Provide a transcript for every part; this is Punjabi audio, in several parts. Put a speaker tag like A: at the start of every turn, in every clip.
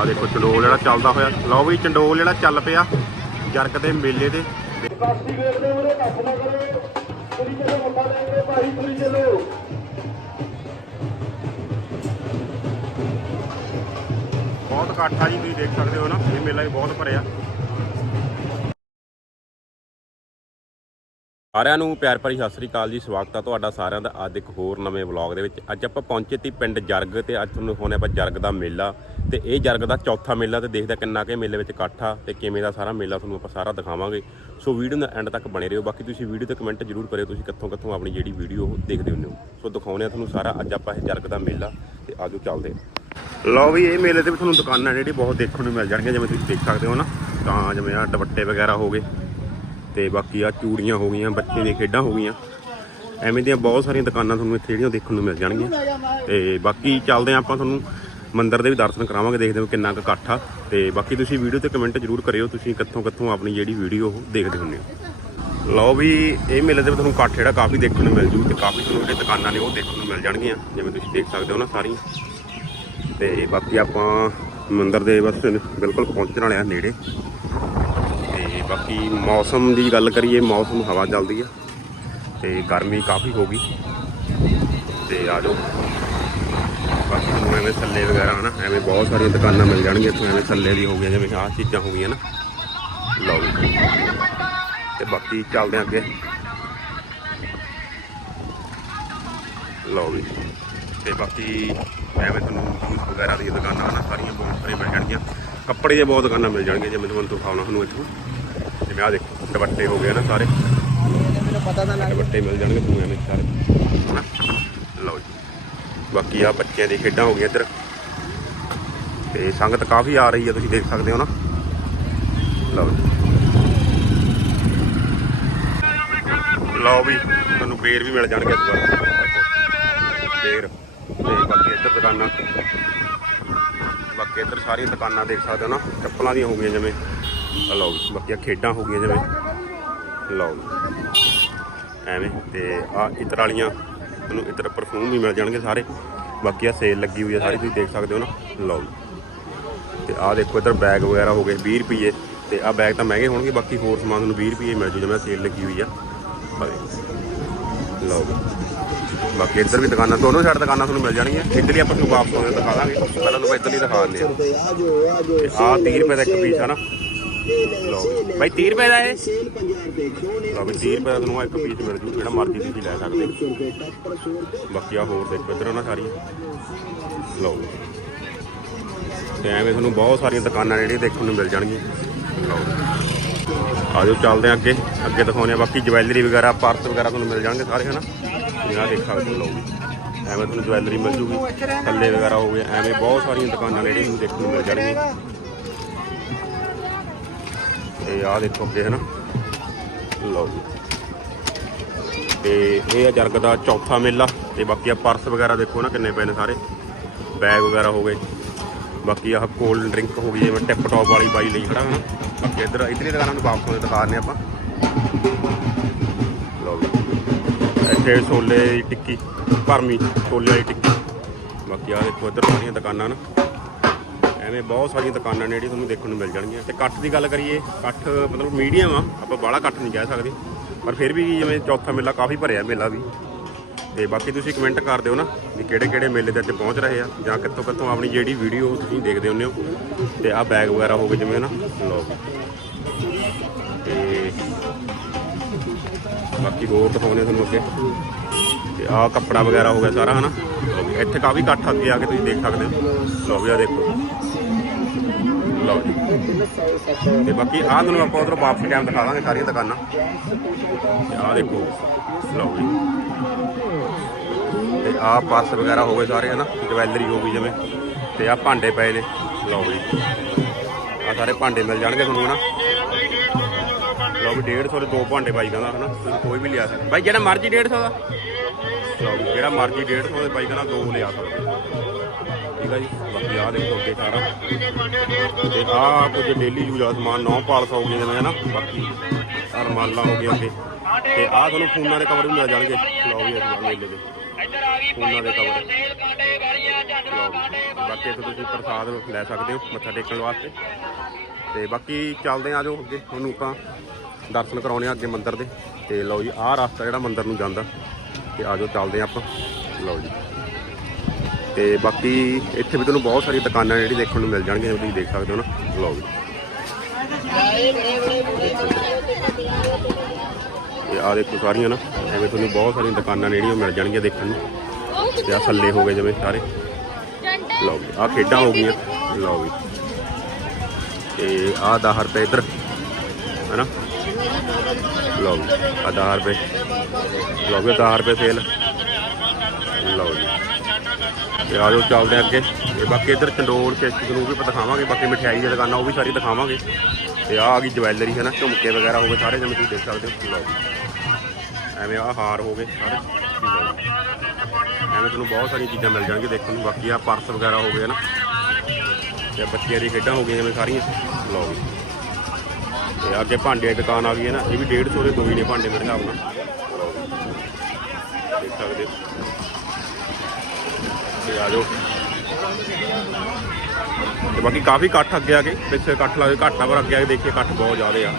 A: ਆ ਦੇਖੋ ਚੰਡੋਲ ਜਿਹੜਾ ਚੱਲਦਾ ਹੋਇਆ। ਲਓ ਵੀ ਚੰਡੋਲ ਜਿਹੜਾ ਚੱਲ ਪਿਆ ਜਰਗ ਦੇ ਮੇਲੇ ਦੇ।
B: ਕਾਸੀ ਵੇਖਦੇ ਉਹਦੇ ਹੱਥ ਨਾ ਕਰੋ। ਤੁਸੀਂ ਚਲੋ ਮੱਥਾ ਲੈਣੇ ਭਾਈ ਤੁਸੀਂ ਚਲੋ।
A: ਬਹੁਤ ਇਕੱਠ ਆ ਜੀ ਤੁਸੀਂ ਦੇਖ ਸਕਦੇ ਹੋ ਨਾ ਇਹ ਮੇਲਾ ਵੀ ਬਹੁਤ ਭਰਿਆ। ਸਾਰਿਆਂ ਨੂੰ ਪਿਆਰ ਭਰੀ ਸਤਿ ਸ੍ਰੀ ਅਕਾਲ ਜੀ, ਸਵਾਗਤ ਆ ਤੁਹਾਡਾ ਸਾਰਿਆਂ ਦਾ ਅੱਜ ਇੱਕ ਹੋਰ ਨਵੇਂ ਵਲੌਗ ਦੇ ਵਿੱਚ। ਅੱਜ ਆਪਾਂ ਪਹੁੰਚੇ ਤੀ ਪਿੰਡ ਜਰਗ ਤੇ ਅੱਜ ਤੁਹਾਨੂੰ ਹੋਣੇ ਆਪਾਂ ਜਰਗ ਦਾ ਮੇਲਾ ਤੇ ਇਹ ਜਰਗ ਦਾ ਚੌਥਾ ਮੇਲਾ ਤੇ ਦੇਖਦਾ ਕਿੰਨਾ ਕਿ ਮੇਲੇ ਵਿੱਚ ਇਕੱਠ ਆ ਤੇ ਕਿਵੇਂ ਦਾ ਸਾਰਾ ਮੇਲਾ ਤੁਹਾਨੂੰ ਆਪਾਂ ਸਾਰਾ ਦਿਖਾਵਾਂਗੇ। ਸੋ ਵੀਡੀਓ ਦਾ ਐਂਡ ਤੱਕ ਬਣੇ ਰਹੋ। ਬਾਕੀ ਤੁਸੀਂ ਵੀਡੀਓ ਤੇ ਕਮੈਂਟ ਜ਼ਰੂਰ ਕਰਿਓ, ਤੁਸੀਂ ਕਿੱਥੋਂ ਕਿੱਥੋਂ ਆਪਣੀ ਜਿਹੜੀ ਵੀਡੀਓ ਉਹ ਦੇਖਦੇ ਹੁੰਦੇ ਹੋ। ਸੋ ਦਿਖਾਉਂਦੇ ਆ ਤੁਹਾਨੂੰ ਸਾਰਾ ਅੱਜ ਆਪਾਂ ਇਹ ਜਰਗ ਦਾ ਮੇਲਾ ਤੇ ਆਜੋ ਚੱਲਦੇ ਲਓ ਵੀ ਇਹ ਮੇਲੇ ਤੇ ਵੀ ਤੁਹਾਨੂੰ ਦੁਕਾਨਾਂ ਜਿਹੜੀ ਬਹੁਤ ਦੇਖਣ ਨੂੰ ਮਿਲ ਜਾਣਗੀਆਂ, ਜਿਵੇਂ ਤੁਸੀਂ ਦੇਖ ਸਕਦੇ ਹੋ ਨਾ, ਤਾਂ ਜਿਵੇਂ ਆ ਦੁਪੱਟੇ ਵਗੈਰਾ ਹੋ ਗਏ। ਤੇ ਬਾਕੀ ਆ ਚੂੜੀਆਂ ਹੋ ਗਈਆਂ, ਬੱਚੇ ਦੀਆਂ ਖੇਡਾਂ ਹੋ ਗਈਆਂ। ਐਵੇਂ ਦੀਆਂ ਬਹੁਤ ਸਾਰੀਆਂ ਦੁਕਾਨਾਂ ਤੁਹਾਨੂੰ ਇੱਥੇ ਜਿਹੜੀਆਂ ਦੇਖਣ ਨੂੰ ਮਿਲ ਜਾਣਗੀਆਂ। ਤੇ ਬਾਕੀ ਚੱਲਦੇ ਹਾਂ ਆਪਾਂ ਤੁਹਾਨੂੰ ਮੰਦਿਰ ਦੇ ਵੀ ਦਰਸ਼ਨ ਕਰਾਵਾਂਗੇ, ਦੇਖਦੇ ਹਾਂ ਕਿੰਨਾ ਕੁ ਇਕੱਠ ਆ। ਤੇ ਬਾਕੀ ਤੁਸੀਂ ਵੀਡੀਓ ਤੇ ਕਮੈਂਟ ਜ਼ਰੂਰ ਕਰਿਓ, ਤੁਸੀਂ ਕਿੱਥੋਂ ਕਿੱਥੋਂ ਆਪਣੀ ਜਿਹੜੀ ਵੀਡੀਓ ਉਹ ਦੇਖਦੇ ਹੁੰਦੇ ਹੋ। ਲਓ ਵੀ, ਇਹ ਮੇਲੇ ਦੇ ਵਿੱਚ ਤੁਹਾਨੂੰ ਇਕੱਠ ਜਿਹੜਾ ਕਾਫੀ ਦੇਖਣ ਨੂੰ ਮਿਲ ਜੂ ਤੇ ਕਾਫੀ ਤੁਹਾਨੂੰ ਜਿਹੜੇ ਦੁਕਾਨਾਂ ਨੇ ਉਹ ਦੇਖਣ ਨੂੰ ਮਿਲ ਜਾਣਗੀਆਂ, ਜਿਵੇਂ ਤੁਸੀਂ ਦੇਖ ਸਕਦੇ ਹੋ ਨਾ ਸਾਰੀਆਂ। ਤੇ ਬਾਕੀ ਆਪਾਂ ਮੰਦਿਰ ਦੇ ਬਸ ਬਿਲਕੁਲ ਪਹੁੰਚਣ ਵਾਲੇ ਆ ਨੇੜੇ। ਬਾਕੀ ਮੌਸਮ ਦੀ ਗੱਲ ਕਰੀਏ, ਮੌਸਮ ਹਵਾ ਚੱਲਦੀ ਆ ਤੇ ਗਰਮੀ ਕਾਫੀ ਹੋ ਗਈ। ਤੇ ਆ ਜਾਓ। ਬਾਕੀ ਤੁਹਾਨੂੰ ਐਵੇਂ ਥੱਲੇ ਵਗੈਰਾ ਹਨਾ, ਐਵੇਂ ਬਹੁਤ ਸਾਰੀਆਂ ਦੁਕਾਨਾਂ ਮਿਲ ਜਾਣਗੀਆਂ ਇੱਥੋਂ, ਐਵੇਂ ਥੱਲੇ ਦੀ ਹੋ ਗਈਆਂ, ਜਿਵੇਂ ਆਹ ਚੀਜ਼ਾਂ ਹੋ ਗਈਆਂ ਨਾ। ਲਓ ਜੀ। ਤੇ ਬਾਕੀ ਚੱਲਦੇ ਹਾਂ ਅੱਗੇ। ਲਓ ਵੀ ਤੇ ਬਾਕੀ ਐਵੇਂ ਤੁਹਾਨੂੰ ਜੂਸ ਵਗੈਰਾ ਦੀਆਂ ਦੁਕਾਨਾਂ ਹਨਾ, ਸਾਰੀਆਂ ਬਹੁਤ ਸਾਰੀਆਂ ਮਿਲ ਜਾਣਗੀਆਂ। ਕੱਪੜੇ ਦੀਆਂ ਬਹੁਤ ਦੁਕਾਨਾਂ ਮਿਲ ਜਾਣਗੀਆਂ, ਜਿਵੇਂ ਤੁਹਾਨੂੰ ਦਿਖਾਉਣਾ ਤੁਹਾਨੂੰ ਇੱਥੋਂ। ਜਿਵੇਂ ਆਹ ਦੇਖੋ, ਦੁਪੱਟੇ ਹੋ ਗਏ ਨਾ ਸਾਰੇ।
C: ਮੈਨੂੰ ਪਤਾ ਤਾਂ ਲੱਗ
A: ਦੁਪੱਟੇ ਮਿਲ ਜਾਣਗੇ ਤੁਹਾਨੂੰ ਐਵੇਂ ਸਾਰੇ। ਲਓ ਜੀ। ਬਾਕੀ ਆ ਬੱਚਿਆਂ ਦੀ ਖੇਡਾਂ ਹੋ ਗਈਆਂ ਇੱਧਰ। ਤੇ ਸੰਗਤ ਕਾਫੀ ਆ ਰਹੀ ਹੈ ਤੁਸੀਂ ਦੇਖ ਸਕਦੇ ਹੋ ਨਾ। ਲਓ ਜੀ। ਲਓ ਵੀ, ਤੁਹਾਨੂੰ ਬੇਰ ਵੀ ਮਿਲ ਜਾਣਗੇ ਇਸ ਵਾਰ। ਬੇਰ ਤੇ ਬਾਕੀ ਇੱਧਰ ਦੁਕਾਨਾਂ। ਬਾਕੀ ਇੱਧਰ ਸਾਰੀਆਂ ਦੁਕਾਨਾਂ ਦੇਖ ਸਕਦੇ ਹੋ ਨਾ। ਚੱਪਲਾਂ ਦੀਆਂ ਹੋ ਗਈਆਂ ਜਿਵੇਂ। ਲਓ ਜੀ ਬਾਕੀ ਆ ਖੇਡਾਂ ਹੋ ਗਈਆਂ ਜਿਵੇਂ। ਲਓ ਐਵੇਂ ਤੇ ਆ ਇਤਰ ਵਾਲੀਆਂ, ਤੁਹਾਨੂੰ ਇਤਰ ਪਰਫਿਊਮ ਵੀ ਮਿਲ ਜਾਣਗੇ ਸਾਰੇ। ਬਾਕੀ ਆ ਸੇਲ ਲੱਗੀ ਹੋਈ ਹੈ ਸਾਰੀ, ਤੁਸੀਂ ਦੇਖ ਸਕਦੇ ਹੋ ਨਾ। ਲਓ ਜੀ। ਤੇ ਆ ਦੇਖੋ ਇਧਰ ਬੈਗ ਵਗੈਰਾ ਹੋ ਗਏ 20 ਰੁਪਏ ਤੇ ਆ ਬੈਗ ਤਾਂ ਮਹਿੰਗੇ ਹੋਣਗੇ, ਬਾਕੀ ਹੋਰ ਸਮਾਨ ਤੁਹਾਨੂੰ 20 ਰੁਪਏ ਮਿਲ ਜੂ ਜਿਵੇਂ ਸੇਲ ਲੱਗੀ ਹੋਈ ਆ। ਬਾਕੀ ਲਓ ਬਾਕੀ ਇੱਧਰ ਵੀ ਦੁਕਾਨਾਂ, ਦੋਨੋਂ ਸਾਈਡ ਦੁਕਾਨਾਂ ਤੁਹਾਨੂੰ ਮਿਲ ਜਾਣਗੀਆਂ। ਇੱਧਰਲੀ ਆਪਾਂ ਤੁਹਾਨੂੰ ਵਾਪਸ ਆਉਂਦੇ ਦਿਖਾ ਦਾਂਗੇ। ਪਹਿਲਾਂ ਤੁਹਾਨੂੰ ਇੱਧਰਲੀ ਦਿਖਾ ਦਿੰਦੇ ਆ
C: ਰੁਪਏ ਆ ਜੋ ਆ
A: 30 ਰੁਪਏ ਦਾ ਇੱਕ ਪੀਸ ਆ ਨਾ। ਲਓ। ਜੀ। ਬਾਈ 30 ਰੁਪਏ ਦਾ ਇਹ? ਲਓ ਵੀ 30 ਰੁਪਏ ਦਾ ਤੁਹਾਨੂੰ ਆਹ ਇੱਕ ਪੀਸ ਮਿਲ ਜੂ, ਜਿਹੜਾ ਮਰਜ਼ੀ ਤੁਸੀਂ ਲੈ ਸਕਦੇ ਹੋ। ਬਾਕੀ ਆ ਹੋਰ ਦੇਖੋ ਇੱਧਰ ਉਹਨਾਂ ਸਾਰੀਆਂ। ਲਓ। ਤੇ ਐਵੇਂ ਤੁਹਾਨੂੰ ਬਹੁਤ ਸਾਰੀਆਂ ਦੁਕਾਨਾਂ ਜਿਹੜੀਆਂ ਦੇਖਣ ਨੂੰ ਮਿਲ ਜਾਣਗੀਆਂ। ਲਓ। ਜਾਓ, ਚੱਲਦੇ ਹਾਂ ਅੱਗੇ। ਅੱਗੇ ਦਿਖਾਉਂਦੇ ਹਾਂ। ਬਾਕੀ ਜਵੈਲਰੀ ਵਗੈਰਾ, ਪਰਸ ਵਗੈਰਾ ਤੁਹਾਨੂੰ ਮਿਲ ਜਾਣਗੇ ਸਾਰੇ, ਹਨਾ? ਜਿਹੜਾ ਦੇਖ ਸਕਦੇ ਹੋ, ਲਓ ਵੀ। ਐਵੇਂ ਤੁਹਾਨੂੰ ਜਵੈਲਰੀ ਮਿਲ ਜੂਗੀ। ਥੱਲੇ ਵਗੈਰਾ ਹੋ ਗਏ। ਐਵੇਂ ਬਹੁਤ ਸਾਰੀਆਂ ਦੁਕਾਨਾਂ ਜਿਹੜੀਆਂ ਤੁਹਾਨੂੰ ਦੇਖਣ ਨੂੰ ਮਿਲ ਜਾਣਗੀਆਂ। ਤੇ ਆਹ ਦੇਖੋ ਅੱਗੇ ਹਨਾ। ਲਓ ਜੀ। ਤੇ ਇਹ ਆ ਜਰਗ ਦਾ ਚੌਥਾ ਮੇਲਾ ਤੇ ਬਾਕੀ ਆ ਪਰਸ ਵਗੈਰਾ ਦੇਖੋ ਨਾ ਕਿੰਨੇ ਪਏ ਨੇ ਸਾਰੇ। ਬੈਗ ਵਗੈਰਾ ਹੋ ਗਏ। ਬਾਕੀ ਆਹ ਕੋਲਡ ਡਰਿੰਕ ਹੋ ਗਈ, ਜਿਵੇਂ ਟਿਪ ਟੌਪ ਵਾਲੀ ਬਾਈ ਲਈ ਖੜਾ ਹਨਾ। ਬਾਕੀ ਇੱਧਰ ਇਧਰਲੀ ਦੁਕਾਨਾਂ ਨੂੰ ਵਾਪਸ ਹੋਏ ਦਿਖਾ ਦਿੰਦੇ ਆਪਾਂ। ਲਓ ਵੀ ਇੱਥੇ ਛੋਲੇ ਦੀ ਟਿੱਕੀ, ਭਰਮੀ ਛੋਲੇ ਵਾਲੀ ਟਿੱਕੀ। ਬਾਕੀ ਆ ਦੇਖੋ ਇੱਧਰ ਸਾਰੀਆਂ ਦੁਕਾਨਾਂ ਨਾ। ਐਵੇਂ ਬਹੁਤ ਸਾਰੀਆਂ ਦੁਕਾਨਾਂ ਨੇ ਜਿਹੜੀਆਂ ਤੁਹਾਨੂੰ ਦੇਖਣ ਨੂੰ ਮਿਲ ਜਾਣਗੀਆਂ। ਤੇ ਕੱਠ ਦੀ ਗੱਲ ਕਰੀਏ ਕੱਠ ਮਤਲਬ ਮੀਡੀਅਮ ਆ, ਆਪਾਂ ਬਾਹਲਾ ਕੱਠ ਨਹੀਂ ਕਹਿ ਸਕਦੇ। ਪਰ ਫਿਰ ਵੀ ਜਿਵੇਂ ਚੌਥਾ ਮੇਲਾ ਕਾਫੀ ਭਰਿਆ ਮੇਲਾ ਵੀ। ਤੇ ਬਾਕੀ ਤੁਸੀਂ ਕਮੈਂਟ ਕਰ ਦਿਓ ਨਾ ਵੀ ਕਿਹੜੇ ਕਿਹੜੇ ਮੇਲੇ ਦੇ ਅੱਜ ਪਹੁੰਚ ਰਹੇ ਆ, ਜਾਂ ਕਿੱਥੋਂ ਕਿੱਥੋਂ ਆਪਣੀ ਜਿਹੜੀ ਵੀਡੀਓ ਤੁਸੀਂ ਦੇਖਦੇ ਹੁੰਦੇ ਹੋ। ਤੇ ਆਹ ਬੈਗ ਵਗੈਰਾ ਹੋ ਗਏ ਜਿਵੇਂ ਨਾ, ਲਓ। ਤੇ ਬਾਕੀ ਹੋਰ ਦਿਖਾਉਂਦੇ ਤੁਹਾਨੂੰ ਅੱਗੇ। ਤੇ ਆਹ ਕੱਪੜਾ ਵਗੈਰਾ ਹੋ ਗਿਆ ਸਾਰਾ, ਹਨਾ। ਲਓ ਇੱਥੇ ਕਾਫੀ ਇਕੱਠ ਅੱਗੇ ਆ ਕੇ ਤੁਸੀਂ ਦੇਖ ਸਕਦੇ ਹੋ। ਲਓ ਵੀ ਆ ਦੇਖੋ। ਲਓ ਜੀ। ਤੇ ਬਾਕੀ ਆਹ ਤੁਹਾਨੂੰ ਆਪਾਂ ਉਧਰੋਂ ਵਾਪਸ ਟਾਈਮ ਦਿਖਾ ਦਾਂਗੇ, ਸਾਰੀਆਂ ਦੁਕਾਨਾਂ। ਤੇ ਆਹ ਦੇਖੋ, ਲਓ ਜੀ। ਤੇ ਆਹ ਪਰਸ ਵਗੈਰਾ ਹੋ ਗਏ ਸਾਰੇ, ਹਨਾ? ਜਵੈਲਰੀ ਹੋ ਗਈ ਜਿਵੇਂ। ਤੇ ਆਹ ਭਾਂਡੇ ਪਏ ਨੇ, ਲਓ ਜੀ। ਆਹ ਸਾਰੇ ਭਾਂਡੇ ਮਿਲ ਜਾਣਗੇ ਤੁਹਾਨੂੰ, ਹਨਾ? ਲਓ ਵੀ 150 ਦੇ ਦੋ ਭਾਂਡੇ ਬਾਈ ਕਹਿੰਦਾ, ਹਨਾ? ਤੁਸੀਂ ਕੋਈ ਵੀ ਲਿਆ ਸਕਦਾ। ਬਾਈ, ਜਿਹੜਾ ਮਰਜ਼ੀ 150 ਦਾ। ਲਓ ਵੀ ਜਿਹੜਾ ਮਰਜ਼ੀ 150 ਦੇ ਬਾਈ ਕਹਿੰਦਾ, ਦੋ ਲਿਆ ਸਕਦੇ। ਠੀਕ ਜੀ। ਬਾਕੀ ਆਹ ਦੇਖੋ ਅੱਗੇ ਸਾਰਾ। ਤੇ ਆਹ ਕੁਝ ਡੇਲੀ ਯੂਜ਼ ਆ ਸਮਾਨ, ਨੌ ਪਾਲਸ ਹੋ ਗਏ ਜਿਵੇਂ ਹੈ ਨਾ ਬਾਕੀ ਅਰਮਾਲਾਂ ਹੋ ਗਈਆਂ ਅੱਗੇ। ਤੇ ਆਹ ਤੁਹਾਨੂੰ ਫੋਨਾਂ ਦੇ ਕਵਰ ਵੀ ਮਿਲ ਜਾਣਗੇ। ਲਓ ਵੀ ਅਸੀਂ ਮੇਲੇ ਦੇ। ਫੋਨਾਂ ਦੇ ਕਵਰ ਬਾਕੀ ਇੱਥੇ ਤੁਸੀਂ ਪ੍ਰਸਾਦ ਲੈ ਸਕਦੇ ਹੋ, ਮੱਥਾ ਟੇਕਣ ਵਾਸਤੇ। ਤੇ ਬਾਕੀ ਚੱਲਦੇ ਆ ਜੋ ਅੱਗੇ। ਤੁਹਾਨੂੰ ਆਪਾਂ ਦਰਸ਼ਨ ਕਰਾਉਣੇ ਆ ਅੱਗੇ ਮੰਦਿਰ ਦੇ। ਤੇ ਲਓ ਜੀ, ਆਹ ਰਸਤਾ ਜਿਹੜਾ ਮੰਦਿਰ ਨੂੰ ਜਾਂਦਾ। ਤੇ ਆਜੋ ਚੱਲਦੇ ਆ ਆਪਾਂ। ਲਓ ਜੀ। ਤੇ ਬਾਕੀ ਇੱਥੇ ਵੀ ਤੁਹਾਨੂੰ ਬਹੁਤ ਸਾਰੀਆਂ ਦੁਕਾਨਾਂ ਜਿਹੜੀ ਦੇਖਣ ਨੂੰ ਮਿਲ ਜਾਣਗੀਆਂ, ਤੁਸੀਂ ਦੇਖ ਸਕਦੇ ਹੋ ਨਾ, ਲਓ ਜੀ। ਤੇ ਆ ਦੇਖੋ ਸਾਰੀਆਂ ਨਾ, ਐਵੇਂ ਤੁਹਾਨੂੰ ਬਹੁਤ ਸਾਰੀਆਂ ਦੁਕਾਨਾਂ ਜਿਹੜੀਆਂ ਮਿਲ ਜਾਣਗੀਆਂ ਦੇਖਣ ਨੂੰ। ਤੇ ਆ ਥੱਲੇ ਹੋ ਗਏ ਜਿਵੇਂ ਸਾਰੇ। ਲਓ ਜੀ ਆ ਖੇਡਾਂ ਹੋ ਗਈਆਂ। ਲਓ ਜੀ। ਤੇ ਆ 10 ਰੁਪਏ ਇੱਧਰ, ਹੈਨਾ? ਲਓ ਜੀ ਆ 10 ਰੁਪਏ। ਲਓ ਜੀ 10 ਰੁਪਏ ਸੇਲ। ਤੇ ਆ ਜਾਓ, ਚੱਲਦੇ ਹਾਂ ਅੱਗੇ। ਤੇ ਬਾਕੀ ਇੱਧਰ ਚੰਡੋਲ ਕਿਸ਼ਤੀ ਨੂੰ ਵੀ ਦਿਖਾਵਾਂਗੇ, ਬਾਕੀ ਮਠਿਆਈ ਦੀਆਂ ਦੁਕਾਨਾਂ, ਉਹ ਵੀ ਸਾਰੀ ਦਿਖਾਵਾਂਗੇ। ਤੇ ਆ ਆ ਗਈ ਜਵੈਲਰੀ ਹੈ ਨਾ ਝੁਮਕੇ ਵਗੈਰਾ ਹੋ ਗਏ ਸਾਰੇ, ਜਿਵੇਂ ਤੁਸੀਂ ਦੇਖ ਸਕਦੇ ਹੋ, ਲਓ ਐਵੇਂ ਆ ਹਾਰ ਹੋ ਗਏ ਸਾਰੇ। ਐਵੇਂ ਤੁਹਾਨੂੰ ਬਹੁਤ ਸਾਰੀਆਂ ਚੀਜ਼ਾਂ ਮਿਲ ਜਾਣਗੀਆਂ ਦੇਖਣ ਨੂੰ, ਬਾਕੀ ਆ ਪਰਸ ਵਗੈਰਾ ਹੋ ਗਏ ਨਾ ਤੇ ਬੱਚਿਆਂ ਦੀ ਖੇਡਾਂ ਹੋ ਗਈਆਂ, ਜਿਵੇਂ ਸਾਰੀਆਂ, ਲਓ ਜੀ। ਤੇ ਅੱਗੇ ਭਾਂਡੇ ਦੀ ਦੁਕਾਨ ਆ ਗਈ ਹੈ ਨਾ ਇਹ ਵੀ 150 ਦੇ ਦੋ ਹੀ ਨੇ ਭਾਂਡੇ ਮੇਰੇ ਹਿਸਾਬ ਨਾਲ। ਦੇਖ ਸਕਦੇ ਹੋ। ਤੇ ਆ ਜਾਓ। ਤੇ ਬਾਕੀ ਕਾਫੀ ਇਕੱਠ ਅੱਗੇ ਆ ਕੇ, ਪਿੱਛੇ ਇਕੱਠ ਲੱਗੇ ਘੱਟ ਆ ਪਰ ਅੱਗੇ ਆ ਕੇ ਦੇਖੀਏ, ਇਕੱਠ ਬਹੁਤ ਜ਼ਿਆਦਾ ਆ।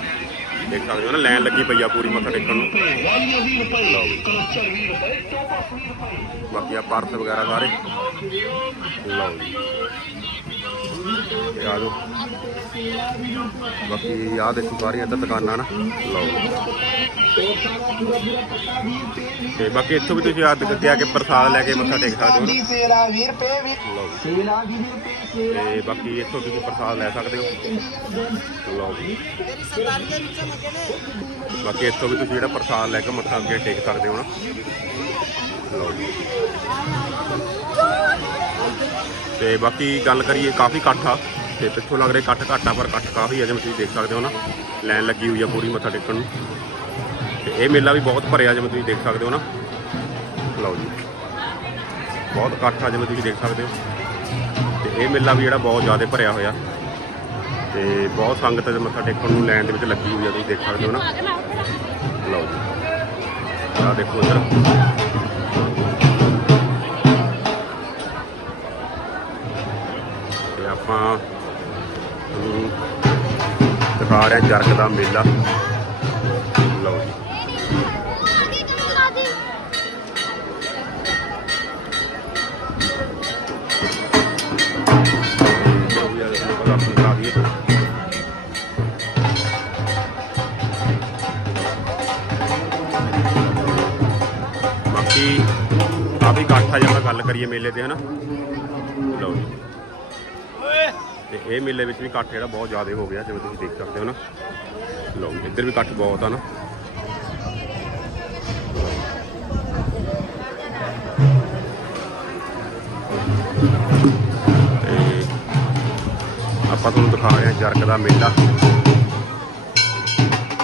A: ਦੇਖ ਸਕਦੇ ਹੋ ਨਾ, ਲਾਈਨ ਲੱਗੀ ਪਈ ਆ ਪੂਰੀ, ਮੱਥਾ ਟੇਕਣ ਨੂੰ। ਬਾਕੀ ਆ ਪਰਸ ਵਗੈਰਾ ਸਾਰੇ। ਲਓ ਜੀ। ਤੇ ਆ ਜਾਓ। ਬਾਕੀ ਆ ਦੇਖੋ ਸਾਰੀਆਂ ਇੱਧਰ ਦੁਕਾਨਾਂ ਨਾ। ਲਓ। ਤੇ ਬਾਕੀ ਇੱਥੋਂ ਵੀ ਤੁਸੀਂ ਆ ਅੱਗੇ ਆ ਕੇ ਪ੍ਰਸਾਦ ਲੈ ਕੇ ਮੱਥਾ ਟੇਕ ਸਕਦੇ ਹੋ ਨਾ।
C: ਸੇਲਾ 20 ਰੁਪਏ ਵੀ
A: ਲਓ। ਜੀ।
C: ਸੇਲਾ 20 ਰੁਪਏ
A: ਤੇ ਬਾਕੀ ਇੱਥੋਂ ਤੁਸੀਂ ਪ੍ਰਸਾਦ ਲੈ ਸਕਦੇ ਹੋ। ਲਓ। ਬਾਕੀ ਇੱਥੋਂ ਵੀ ਤੁਸੀਂ ਜਿਹੜਾ ਪ੍ਰਸਾਦ ਲੈ ਕੇ ਮੱਥਾ ਅੱਗੇ ਟੇਕ ਸਕਦੇ ਹੋ ਨਾ। ਲਓ ਜੀ। ਤੇ ਬਾਕੀ ਗੱਲ ਕਰੀਏ, ਕਾਫੀ ਇਕੱਠ ਆ। ਤੇ ਪਿੱਛੋਂ ਲੱਗ ਰਿਹਾ ਇਕੱਠ ਘੱਟ ਆ ਪਰ ਇਕੱਠ ਕਾਫੀ ਆ, ਜਿਵੇਂ ਤੁਸੀਂ ਦੇਖ ਸਕਦੇ ਹੋ ਨਾ। ਲਾਈਨ ਲੱਗੀ ਹੋਈ ਆ ਪੂਰੀ, ਮੱਥਾ ਟੇਕਣ ਨੂੰ। ਤੇ ਇਹ ਮੇਲਾ ਵੀ ਬਹੁਤ ਭਰਿਆ, ਜਿਵੇਂ ਤੁਸੀਂ ਦੇਖ ਸਕਦੇ ਹੋ ਨਾ। ਲਓ ਜੀ। ਬਹੁਤ ਇਕੱਠ ਆ, ਜਿਵੇਂ ਤੁਸੀਂ ਦੇਖ ਸਕਦੇ ਹੋ। ਤੇ ਇਹ ਮੇਲਾ ਵੀ ਜਿਹੜਾ ਬਹੁਤ ਜ਼ਿਆਦਾ ਭਰਿਆ ਹੋਇਆ। ਤੇ ਬਹੁਤ ਸੰਗਤ ਦੇ ਮੱਥਾ ਟੇਕਣ ਨੂੰ ਲਾਈਨ ਦੇ ਵਿੱਚ ਲੱਗੀ ਹੋਈ ਆ, ਤੁਸੀਂ ਦੇਖ ਸਕਦੇ ਹੋ ਨਾ। ਲਓ ਜੀ। ਆਹ ਦੇਖੋ ਇੱਧਰ। ਆਪਾਂ ਤੁਹਾਨੂੰ ਦਿਖਾ ਰਹੇ ਜਰਗ ਦਾ ਮੇਲਾ। ਲਓ ਜੀ। ਬਾਕੀ ਕਾਫੀ ਇਕੱਠ ਆ ਜੇ ਗੱਲ ਕਰੀਏ ਮੇਲੇ ਤੇ, ਹਨਾ? ਲਓ ਜੀ। ਤੇ ਇਹ ਮੇਲੇ ਵਿੱਚ ਵੀ ਇਕੱਠ ਜਿਹੜਾ ਬਹੁਤ ਜ਼ਿਆਦਾ ਹੋ ਗਿਆ, ਜਿਵੇਂ ਤੁਸੀਂ ਦੇਖ ਸਕਦੇ ਹੋ ਨਾ। ਲਓ, ਇੱਧਰ ਵੀ ਇਕੱਠ ਬਹੁਤ ਆ ਨਾ। ਤੇ ਆਪਾਂ ਤੁਹਾਨੂੰ ਦਿਖਾ ਰਹੇ ਹਾਂ ਜਰਗ ਦਾ ਮੇਲਾ।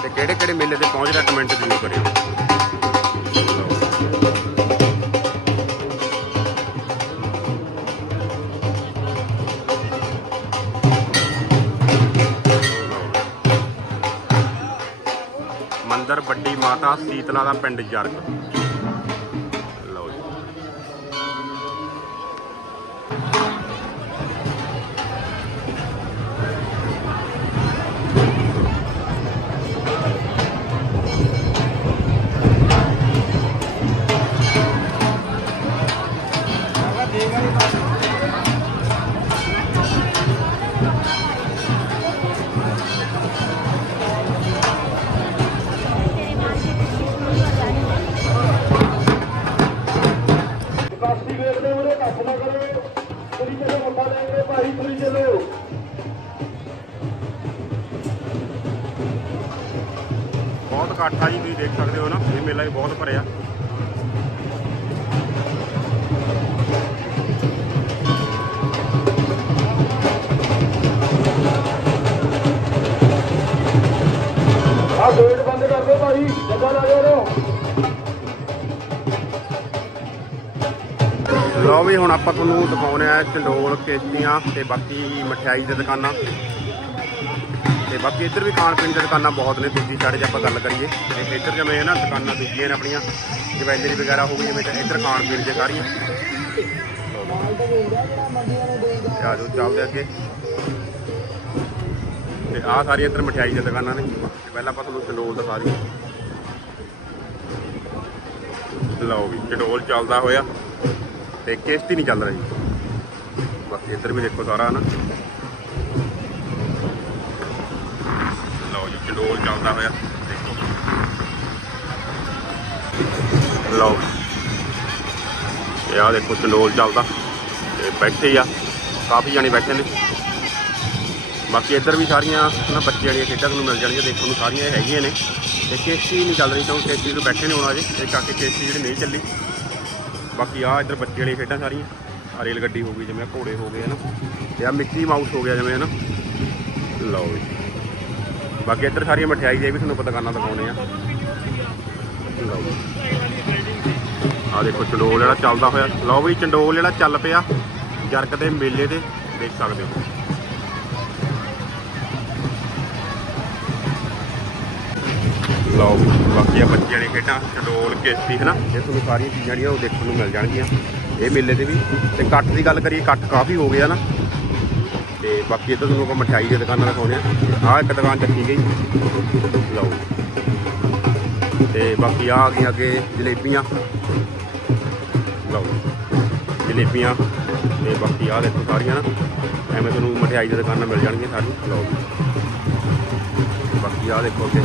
A: ਤੇ ਕਿਹੜੇ ਕਿਹੜੇ ਮੇਲੇ ਤੇ ਪਹੁੰਚ ਰਿਹਾ ਕਮੈਂਟ ਜ਼ਰੂਰ ਕਰਿਓ? ਮਾਤਾ ਸੀਤਲਾ ਦਾ ਪਿੰਡ ਜਰਗ। ਬਹੁਤ ਇਕੱਠ ਆ ਜੀ ਤੁਸੀਂ ਦੇਖ ਸਕਦੇ ਹੋ ਨਾ ਇਹ ਮੇਲਾ ਵੀ ਬਹੁਤ ਭਰਿਆ।
B: ਆਹ ਗੇਟ ਬੰਦ ਕਰ ਦਿਓ ਭਾਈ ਜੱਗਾ ਲਾ
A: ਵੀ ਹੁਣ ਆਪਾਂ ਤੁਹਾਨੂੰ ਦਿਖਾਉਣੇ ਆ ਚੰਡੋਲ ਕਿਸ਼ਤੀਆਂ ਤੇ ਬਾਕੀ ਮਠਿਆਈ ਦੀਆਂ ਦੁਕਾਨਾਂ। ਤੇ ਬਾਕੀ ਇੱਧਰ ਵੀ ਖਾਣ ਪੀਣ ਦੀਆਂ ਦੁਕਾਨਾਂ ਬਹੁਤ ਨੇ, ਦੂਜੀ ਸਾਈਡ ਜੇ ਆਪਾਂ ਗੱਲ ਕਰੀਏ। ਤੇ ਇੱਧਰ ਜਿਵੇਂ ਨਾ, ਦੁਕਾਨਾਂ ਦੂਜੀਆਂ ਨੇ ਆਪਣੀਆਂ, ਜਵੈਲਰੀ ਵਗੈਰਾ ਹੋ ਗਈ, ਜਿਵੇਂ ਤਾਂ ਇੱਧਰ ਖਾਣ ਪੀਣ ਦੀਆਂ ਸਾਰੀਆਂ। ਆ ਜਾਓ, ਚੱਲਦੇ ਅੱਗੇ। ਤੇ ਆਹ ਸਾਰੀਆਂ ਇੱਧਰ ਮਠਿਆਈ ਦੀਆਂ ਦੁਕਾਨਾਂ ਨੇ। ਪਹਿਲਾਂ ਆਪਾਂ ਤੁਹਾਨੂੰ ਚੰਡੋਲ ਦਿਖਾ ਰਹੀ ਲਓ ਵੀ, ਚੰਡੋਲ ਚੱਲਦਾ ਹੋਇਆ। ਤੇ ਕਿਸ਼ਤੀ ਨਹੀਂ ਚੱਲ ਰਹੀ। ਬਾਕੀ ਇੱਧਰ ਵੀ ਦੇਖੋ ਸਾਰਾ ਨਾ। ਲਓ ਜੀ। ਚੰਡੋਲ ਚੱਲਦਾ ਹੋਇਆ ਦੇਖੋ ਲਓ ਇਹ ਆ ਦੇਖੋ, ਚੰਡੋਲ ਚੱਲਦਾ। ਤੇ ਬੈਠੇ ਆ। ਕਾਫੀ ਜਾਣੇ ਬੈਠੇ ਨੇ। ਬਾਕੀ ਇੱਧਰ ਵੀ ਸਾਰੀਆਂ ਨਾ ਬੱਚੇ ਵਾਲੀਆਂ ਖੇਡਾਂ ਤੁਹਾਨੂੰ ਮਿਲ ਜਾਣਗੀਆਂ। ਦੇਖਣ ਨੂੰ ਸਾਰੀਆਂ ਹੈਗੀਆਂ ਨੇ। ਤੇ ਕਿਸ਼ਤੀ ਨਹੀਂ ਚੱਲ ਰਹੀ ਕਿਉਂਕਿ ਕਿਸ਼ਤੀ ਤੋਂ ਬੈਠੇ ਨਹੀਂ ਹੁਣ ਜੇ ਇਹ ਕਰਕੇ ਕਿਸ਼ਤੀ ਜਿਹੜੀ ਨਹੀਂ ਚੱਲੀ। ਬਾਕੀ ਆ ਇੱਧਰ ਬੱਚੇ ਵਾਲੀਆਂ ਖੇਡਾਂ ਸਾਰੀਆਂ। ਆ ਰੇਲ ਗੱਡੀ ਹੋ ਗਈ, ਜਿਵੇਂ ਘੋੜੇ ਹੋ ਗਏ, ਹਨਾ। ਤੇ ਆ ਮਿੱਕੀ ਮਾਊਸ ਹੋ ਗਿਆ, ਜਿਵੇਂ, ਹਨਾ। ਲਓ ਜੀ। ਬਾਕੀ ਇੱਧਰ ਸਾਰੀਆਂ ਮਠਿਆਈ ਜੇ ਵੀ ਤੁਹਾਨੂੰ ਪਤਾ ਕਰਨਾ ਦਿਖਾਉਣੇ ਆ। ਆ ਦੇਖੋ ਚੰਡੋਲ ਜਿਹੜਾ ਚੱਲਦਾ ਹੋਇਆ। ਲਓ ਵੀ ਚੰਡੋਲ ਜਿਹੜਾ ਚੱਲ ਪਿਆ ਜਰਗ ਦੇ ਮੇਲੇ ਤੇ ਦੇਖ ਸਕਦੇ ਹੋ। ਲਓ ਵੀ ਬਾਕੀ ਆ ਬੱਚਿਆਂ ਵਾਲੀ ਖੇਡਾਂ, ਚੰਡੋਲ ਕਿਸ਼ਤੀ ਹਨਾ? ਇਹ ਤੁਹਾਨੂੰ ਸਾਰੀਆਂ ਚੀਜ਼ਾਂ ਜਿਹੜੀਆਂ ਉਹ ਦੇਖਣ ਨੂੰ ਮਿਲ ਜਾਣਗੀਆਂ। ਇਹ ਮੇਲੇ ਤੇ ਵੀ, ਤੇ ਕੱਠ ਦੀ ਗੱਲ ਕਰੀਏ, ਇਕੱਠ ਕਾਫੀ ਹੋ ਗਿਆ ਨਾ। ਤੇ ਬਾਕੀ ਇੱਧਰ ਤੁਹਾਨੂੰ ਆਪਾਂ ਮਠਿਆਈ ਦੀਆਂ ਦੁਕਾਨਾਂ ਦਿਖਾਉਂਦੇ ਆ ਆਹ ਇੱਕ ਦੁਕਾਨ ਚੱਕੀ ਗਈ। ਲਓ। ਤੇ ਬਾਕੀ ਆ ਗਈਆਂ ਅੱਗੇ ਜਲੇਬੀਆਂ। ਲਓ। ਜਲੇਬੀਆਂ ਤੇ ਬਾਕੀ ਆ ਦੇਖੋ ਸਾਰੀਆਂ ਨਾ। ਐਵੇਂ ਤੁਹਾਨੂੰ ਮਠਿਆਈ ਦੀਆਂ ਦੁਕਾਨਾਂ ਮਿਲ ਜਾਣਗੀਆਂ ਸਾਰੀਆਂ। ਲਓ। ਬਾਕੀ ਆ ਦੇਖੋ ਅੱਗੇ।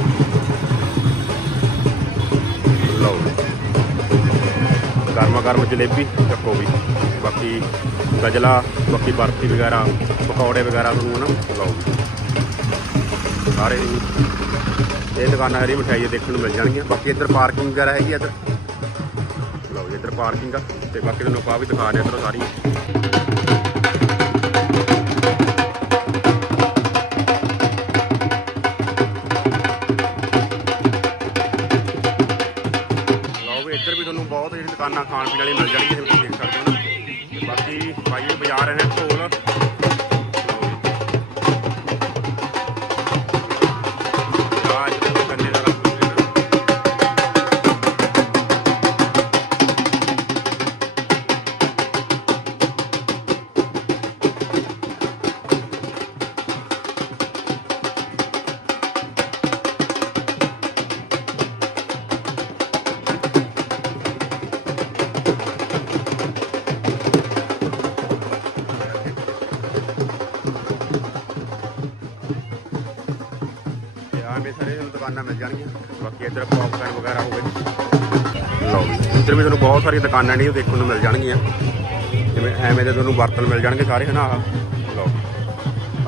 A: ਲਓ। ਗਰਮਾ ਗਰਮ ਜਲੇਬੀ ਚੱਕੋ ਵੀ। ਬਾਕੀ ਗਜਲਾ, ਬਾਕੀ ਬਰਫੀ ਵਗੈਰਾ, ਪਕੌੜੇ ਵਗੈਰਾ ਤੁਹਾਨੂੰ ਨਾ ਲਓ। ਵੀ ਸਾਰੇ ਹੀ ਇਹ ਦੁਕਾਨਾਂ ਹਰੀ ਮਠਿਆਈ ਦੇਖਣ ਨੂੰ ਮਿਲ ਜਾਣਗੀਆਂ। ਬਾਕੀ ਇੱਧਰ ਪਾਰਕਿੰਗ ਵਗੈਰਾ ਹੈਗੀ ਆ ਇੱਧਰ। ਲਓ ਜੀ, ਇੱਧਰ ਪਾਰਕਿੰਗ ਆ, ਤੇ ਬਾਕੀ ਤੁਹਾਨੂੰ ਆਪਾਂ ਵੀ ਦਿਖਾ ਰਹੇ ਇੱਧਰੋਂ ਸਾਰੀਆਂ ਲਓ ਵੀ ਇੱਧਰ ਵੀ ਤੁਹਾਨੂੰ ਬਹੁਤ ਜਿਹੜੀ ਦੁਕਾਨਾਂ ਖਾਣ ਪੀਣ ਵਾਲੀ ਮਿਲ ਜਾਣਗੀਆਂ ਤੁਸੀਂ ਦੇਖ ਸਕਦੇ ਹੋ ਬਾਕੀ ਭਾਈ ਇਹ ਬਾਜ਼ਾਰ ਹੈ ਢੋਲ। ਦੁਕਾਨਾਂ ਮਿਲ ਜਾਣਗੀਆਂ। ਬਾਕੀ ਇੱਧਰ ਪੌਪਕਾਰਨ ਵਗੈਰਾ ਹੋ ਲਓ ਇੱਧਰ ਵੀ ਤੁਹਾਨੂੰ ਬਹੁਤ ਸਾਰੀਆਂ ਦੁਕਾਨਾਂ ਨੇ ਦੇਖਣ ਨੂੰ ਮਿਲ ਜਾਣਗੀਆਂ। ਜਿਵੇਂ ਐਵੇਂ ਦੇ ਤੁਹਾਨੂੰ ਬਰਤਨ ਮਿਲ ਜਾਣਗੇ ਸਾਰੇ, ਹਨਾ ਲਓ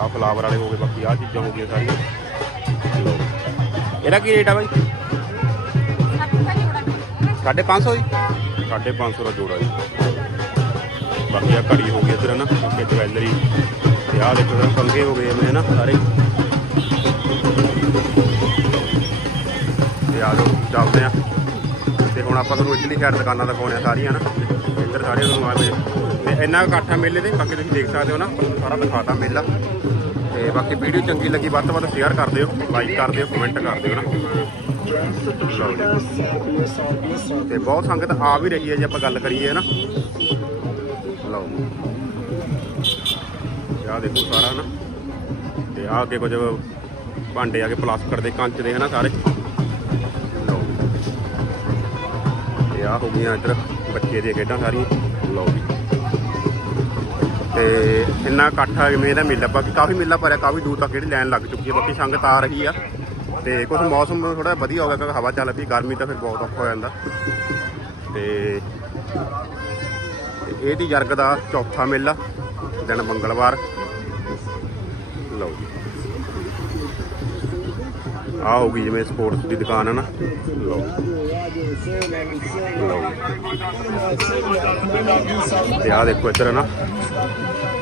A: ਆਹ ਫਲਾਵਰ ਵਾਲੇ ਹੋ ਬਾਕੀ ਆਹ ਚੀਜ਼ਾਂ ਹੋ ਗਈਆਂ ਸਾਰੀਆਂ। ਲਓ ਇਹਦਾ ਕੀ ਰੇਟ ਆ ਬਾਈ? 550 ਜੀ। 550 ਦਾ ਜੋੜਾ ਜੀ। ਬਾਕੀ ਆ ਘੜੀ ਹੋ ਗਈ ਇੱਧਰ ਨਾ ਬਾਕੀ ਜਵੈਲਰੀ। ਤੇ ਆਹ ਦੇਖੋ ਇੱਧਰ ਪੰਗੇ ਹੋ ਗਏ ਐਵੇਂ ਨਾ ਸਾਰੇ। ਤੇ ਆ ਜਾਓ, ਚੱਲਦੇ ਆ। ਤੇ ਹੁਣ ਆਪਾਂ ਤੁਹਾਨੂੰ ਇੱਧਰਲੀ ਸਾਈਡ ਦੁਕਾਨਾਂ ਦਿਖਾਉਣੇ ਆ ਸਾਰੀਆਂ ਨਾ। ਇੱਧਰ ਸਾਰੇ ਤੁਹਾਨੂੰ ਆਵੇ ਤੇ ਇੰਨਾ ਕੁ ਇਕੱਠ ਆ ਮੇਲੇ ਤੇ ਬਾਕੀ ਤੁਸੀਂ ਦੇਖ ਸਕਦੇ ਹੋ ਨਾ, ਤੁਹਾਨੂੰ ਸਾਰਾ ਦਿਖਾਤਾ ਮੇਲਾ। ਤੇ ਬਾਕੀ ਵੀਡੀਓ ਚੰਗੀ ਲੱਗੀ, ਵੱਧ ਤੋਂ ਵੱਧ ਸ਼ੇਅਰ ਕਰ ਦਿਓ ਲਾਈਕ ਕਰ ਦਿਓ ਕਮੈਂਟ ਕਰ ਦਿਓ ਨਾ। ਲਓ ਤੇ ਬਹੁਤ ਸੰਗਤ ਆ ਵੀ ਰਹੀ ਹੈ ਜੇ ਆਪਾਂ ਗੱਲ ਕਰੀਏ ਨਾ। ਲਓ ਆਹ ਦੇਖੋ ਸਾਰਾ ਨਾ। ਤੇ ਆ ਅੱਗੇ ਕੁਝ ਭਾਂਡੇ ਆ ਗਏ ਪਲਾਸਟਿਕ ਦੇ ਕੰਚ ਦੇ, ਹਨਾ ਸਾਰੇ। ਲਓ। ਤੇ ਆਹ ਹੋ ਗਈਆਂ ਇੱਧਰ ਬੱਚੇ ਦੀਆਂ ਖੇਡਾਂ ਸਾਰੀਆਂ। ਲਓ ਜੀ। ਤੇ ਇੰਨਾ ਇਕੱਠਾ ਜਿਵੇਂ ਇਹਦਾ ਮੇਲਾ, ਬਾਕੀ ਕਾਫੀ ਮੇਲਾ ਭਰਿਆ, ਕਾਫੀ ਦੂਰ ਤੱਕ ਜਿਹੜੀ ਲਾਈਨ ਲੱਗ ਚੁੱਕੀ ਹੈ ਬਾਕੀ ਸੰਗਤ ਆ ਰਹੀ ਆ। ਤੇ ਕੁਝ ਮੌਸਮ ਥੋੜਾ ਵਧੀਆ ਹੋ ਗਿਆ, ਕਿਉਂਕਿ ਹਵਾ ਚੱਲ ਪਈ, ਗਰਮੀ ਤਾਂ ਫਿਰ ਬਹੁਤ ਔਖਾ ਹੋ ਜਾਂਦਾ। ਤੇ ਤੇ ਇਹ ਦੀ ਜਰਗ ਦਾ ਚੌਥਾ ਮੇਲਾ, ਦਿਨ ਮੰਗਲਵਾਰ। ਲਓ ਜੀ। ਆ ਹੋ ਗਈ ਜਿਵੇਂ ਸਪੋਰਟਸ ਦੀ ਦੁਕਾਨ ਹੈ ਨਾ। ਲਓ। ਲਓ। ਤੇ ਆ ਦੇਖੋ ਇੱਧਰ ਨਾ।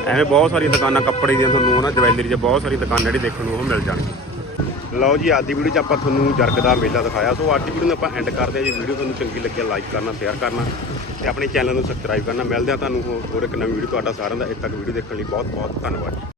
A: ਐਵੇਂ ਬਹੁਤ ਸਾਰੀਆਂ ਦੁਕਾਨਾਂ ਕੱਪੜੇ ਦੀਆਂ ਤੁਹਾਨੂੰ ਨਾ ਜਵੈਲਰੀ ਦੀਆਂ ਬਹੁਤ ਸਾਰੀਆਂ ਦੁਕਾਨਾਂ ਜਿਹੜੀ ਦੇਖਣ ਨੂੰ ਉਹ ਮਿਲ ਜਾਣਗੀਆਂ ਲਓ ਜੀ, ਅੱਜ ਦੀ ਵੀਡੀਓ 'ਚ ਆਪਾਂ ਤੁਹਾਨੂੰ ਜਰਗ ਦਾ ਮੇਲਾ ਦਿਖਾਇਆ। ਸੋ ਅੱਜ ਦੀ ਵੀਡੀਓ ਨੂੰ ਆਪਾਂ ਐਂਡ ਕਰਦੇ ਹਾਂ ਜੀ। ਵੀਡੀਓ ਤੁਹਾਨੂੰ ਚੰਗੀ ਲੱਗਿਆ ਲਾਈਕ ਕਰਨਾ ਸ਼ੇਅਰ ਕਰਨਾ ਤੇ ਆਪਣੇ ਚੈਨਲ ਨੂੰ ਸਬਸਕ੍ਰਾਈਬ ਕਰਨਾ। ਮਿਲਦੇ ਆ ਤੁਹਾਨੂੰ ਹੋਰ- ਹੋਰ ਇੱਕ ਨਵੀਂ ਵੀਡੀਓ ਤੁਹਾਡਾ ਸਾਰਿਆਂ ਦਾ। ਇੱਥੇ ਤੱਕ ਵੀਡੀਓ ਦੇਖਣ ਲਈ ਬਹੁਤ ਬਹੁਤ ਧੰਨਵਾਦ। ਜੀ